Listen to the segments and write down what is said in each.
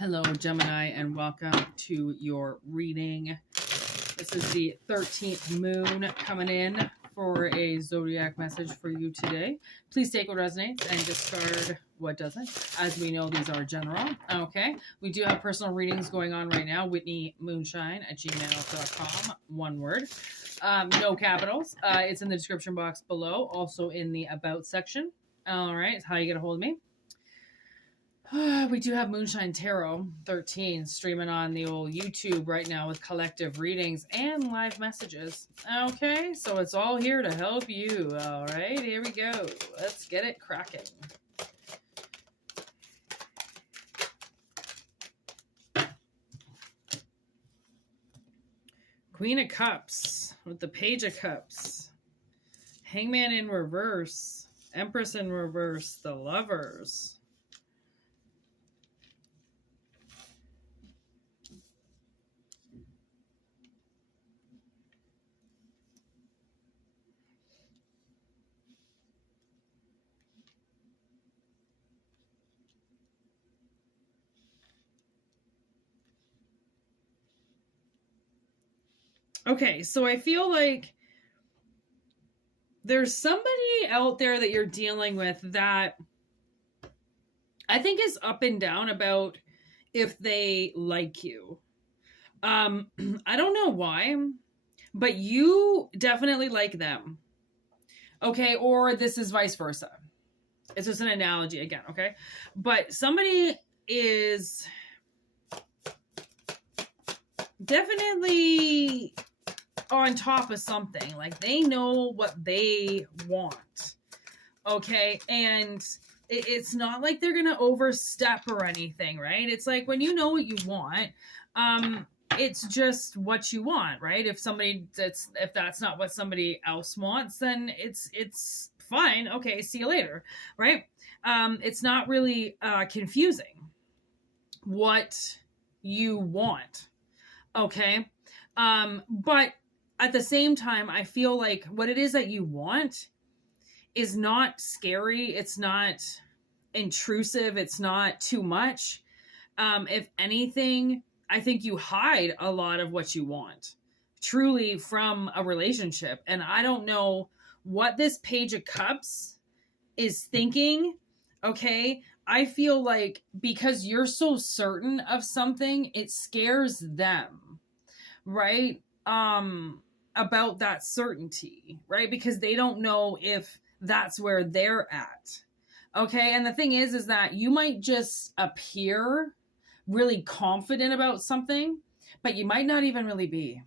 Hello, Gemini, and welcome to your reading. This is the 13th moon coming in for a Zodiac message for you today. Please take what resonates and discard what doesn't. As we know, these are general. Okay. We do have personal readings going on right now. Whitney Moonshine at gmail.com. One word. No capitals. It's in the description box below. Also in the about section. All right. It's how you get a hold of me. We do have Moonshine Tarot 13 streaming on the old YouTube right now with collective readings and live messages. Okay, so it's all here to help you. All right, here we go. Let's get it cracking. Queen of Cups with the Page of Cups. Hangman in reverse. Empress in reverse. The Lovers. Okay, so I feel like there's somebody out there that you're dealing with that I think is up and down about if they like you. I don't know why, but you definitely like them. Okay, or this is vice versa. It's just an analogy again, okay? But somebody is definitely on top of something. Like they know what they want. Okay. And it's not like they're going to overstep or anything, right? It's like when you know what you want, it's just what you want, right? If that's not what somebody else wants, then it's fine. Okay. See you later. Right. It's not really confusing what you want. Okay. But at the same time, I feel like what it is that you want is not scary. It's not intrusive. It's not too much. If anything, I think you hide a lot of what you want truly from a relationship. And I don't know what this Page of Cups is thinking. Okay. I feel like because you're so certain of something, it scares them, right? About that certainty, right? Because they don't know if that's where they're at. Okay. And the thing is that you might just appear really confident about something, but you might not even really be.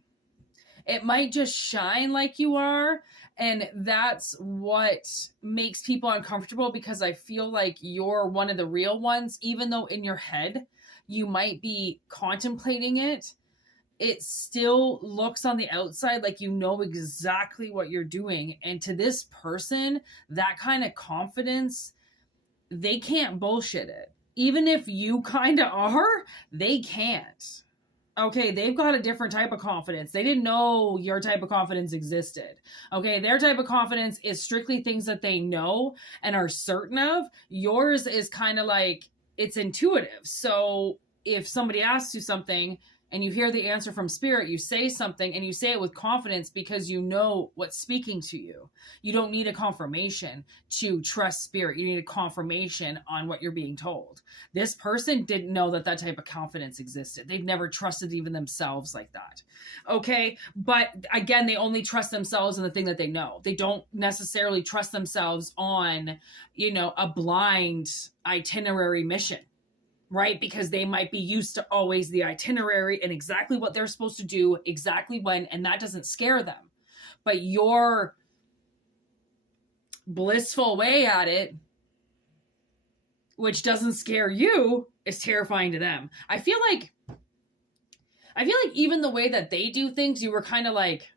It might just shine like you are. And that's what makes people uncomfortable, because I feel like you're one of the real ones, even though in your head you might be contemplating it. It still looks on the outside like you know exactly what you're doing. And to this person, that kind of confidence, they can't bullshit it. Even if you kind of are, they can't. Okay, they've got a different type of confidence. They didn't know your type of confidence existed. Okay, their type of confidence is strictly things that they know and are certain of. Yours is kind of like, it's intuitive. So if somebody asks you something and you hear the answer from spirit, you say something and you say it with confidence because you know what's speaking to you. You don't need a confirmation to trust spirit. You need a confirmation on what you're being told. This person didn't know that type of confidence existed. They've never trusted even themselves like that. Okay. But again, they only trust themselves in the thing that they know. They don't necessarily trust themselves on, a blind itinerary mission. Right? Because they might be used to always the itinerary and exactly what they're supposed to do, exactly when, and that doesn't scare them. But your blissful way at it, which doesn't scare you, is terrifying to them. I feel like even the way that they do things, you were kind of like,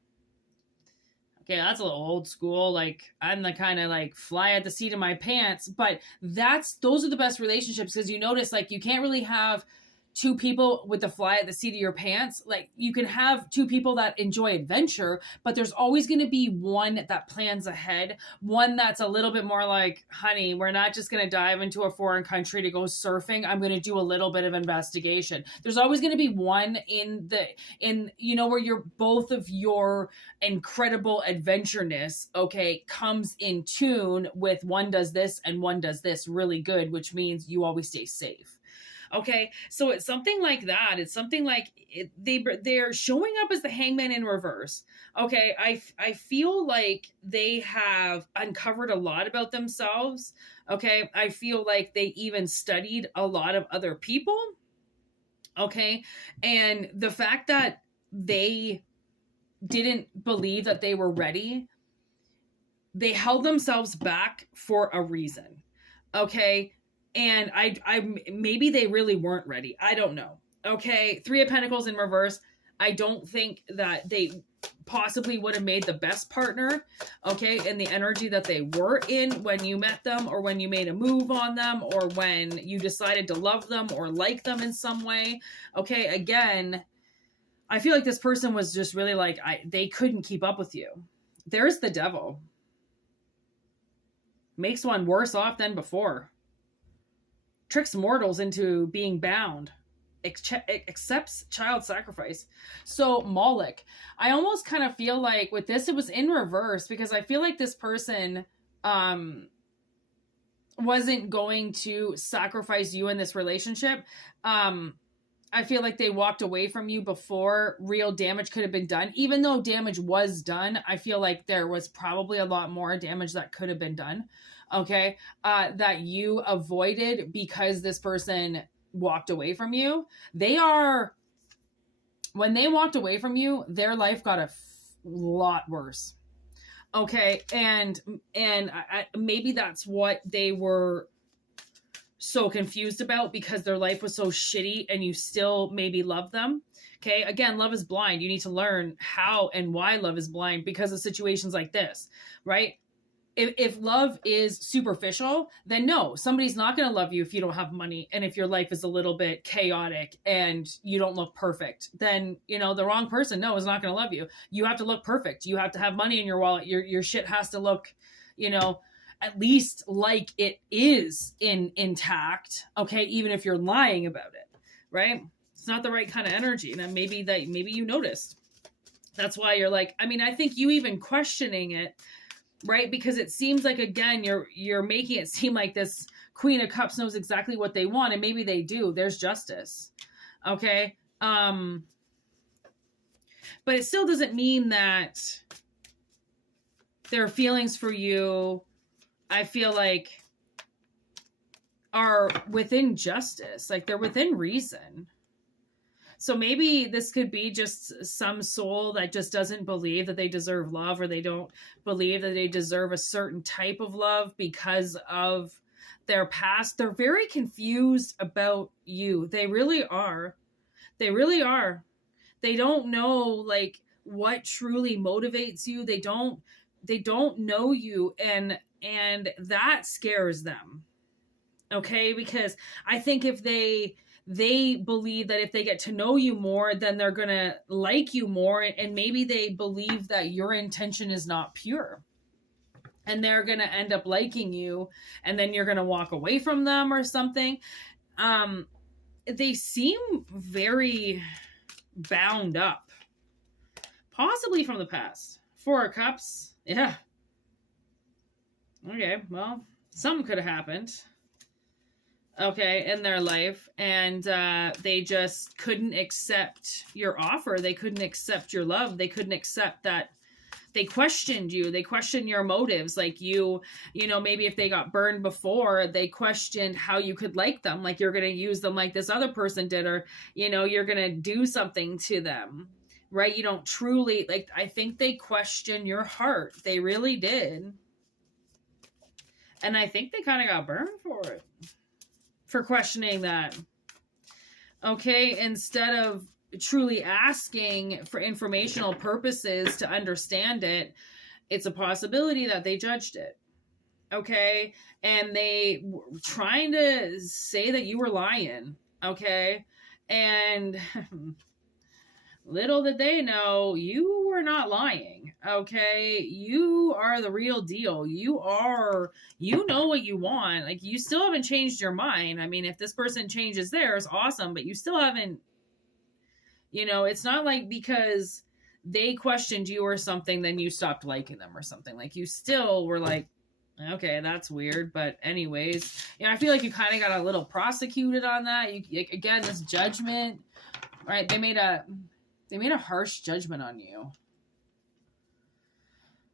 okay, that's a little old school. Like, I'm the kind of like fly at the seat of my pants. But those are the best relationships, because you notice like you can't really have two people with the fly at the seat of your pants. Like, you can have two people that enjoy adventure, but there's always going to be one that plans ahead, one that's a little bit more like, honey, we're not just going to dive into a foreign country to go surfing. I'm going to do a little bit of investigation. There's always going to be one in where you're both of your incredible adventureness, okay, comes in tune with one does this and one does this really good, which means you always stay safe. Okay, so it's something like that. It's something like they're showing up as the Hangman in reverse. Okay, I feel like they have uncovered a lot about themselves. Okay, I feel like they even studied a lot of other people. Okay, and the fact that they didn't believe that they were ready, they held themselves back for a reason. Okay, and I maybe they really weren't ready. I don't know. Okay, Three of Pentacles in reverse. I don't think that they possibly would have made the best partner, okay, in the energy that they were in when you met them, or when you made a move on them, or when you decided to love them or like them in some way. Okay, again, I feel like this person was just really like, they couldn't keep up with you. There's the Devil. Makes one worse off than before. Tricks mortals into being bound. Accepts child sacrifice. So Moloch, I almost kind of feel like with this, it was in reverse, because I feel like this person wasn't going to sacrifice you in this relationship. I feel like they walked away from you before real damage could have been done. Even though damage was done, I feel like there was probably a lot more damage that could have been done. Okay. That you avoided because this person walked away from you. When they walked away from you, their life got a lot worse. Okay. And maybe that's what they were so confused about, because their life was so shitty and you still maybe love them. Okay. Again, love is blind. You need to learn how and why love is blind because of situations like this, right? If love is superficial, then no, somebody's not going to love you if you don't have money. And if your life is a little bit chaotic and you don't look perfect, then, the wrong person, no, is not going to love you. You have to look perfect. You have to have money in your wallet. Your shit has to look, at least like it is intact. Okay. Even if you're lying about it, right? It's not the right kind of energy. And then maybe you noticed. That's why you're like, I think you even questioning it, right? Because it seems like, again, you're making it seem like this Queen of Cups knows exactly what they want, and maybe they do. There's justice. Okay. But it still doesn't mean that their feelings for you, I feel like, are within justice. Like, they're within reason. So maybe this could be just some soul that just doesn't believe that they deserve love, or they don't believe that they deserve a certain type of love because of their past. They're very confused about you. They really are. They really are. They don't know, like, what truly motivates you. They don't know you, and that scares them. Okay? Because I think if they believe that if they get to know you more, then they're going to like you more. And maybe they believe that your intention is not pure, and they're going to end up liking you, and then you're going to walk away from them or something. They seem very bound up, possibly from the past. Four of Cups. Yeah. Okay. Well, something could have happened. Okay, in their life, and they just couldn't accept your offer. They couldn't accept your love. They couldn't accept that. They questioned you. They questioned your motives. Like, maybe if they got burned before, they questioned how you could like them. Like, you're going to use them like this other person did, or, you're going to do something to them, right? You don't truly, like, I think they questioned your heart. They really did. And I think they kind of got burned for it. For questioning that. Okay, instead of truly asking for informational purposes to understand it, it's a possibility that they judged it. Okay, and they were trying to say that you were lying. Okay, And little did they know, you were not lying, okay? You are the real deal. You know what you want. Like, you still haven't changed your mind. I mean, if this person changes theirs, awesome, but you still haven't, it's not like because they questioned you or something, then you stopped liking them or something. Like, you still were like, okay, that's weird. But anyways, I feel like you kind of got a little prosecuted on that. Again, this judgment, right? They made a harsh judgment on you.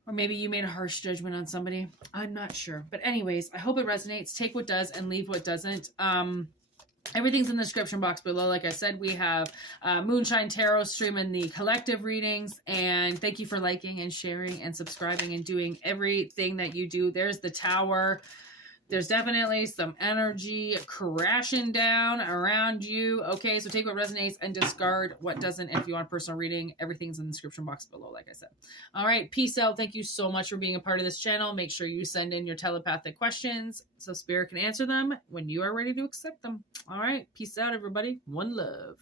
Or maybe you made a harsh judgment on somebody. I'm not sure. But anyways, I hope it resonates. Take what does and leave what doesn't. Everything's in the description box below. Like I said, we have Moonshine Tarot streaming the collective readings. And thank you for liking and sharing and subscribing and doing everything that you do. There's the tower. There's definitely some energy crashing down around you. Okay, so take what resonates and discard what doesn't. And if you want a personal reading, everything's in the description box below, like I said. All right, peace out. Thank you so much for being a part of this channel. Make sure you send in your telepathic questions so Spirit can answer them when you are ready to accept them. All right, peace out, everybody. One love.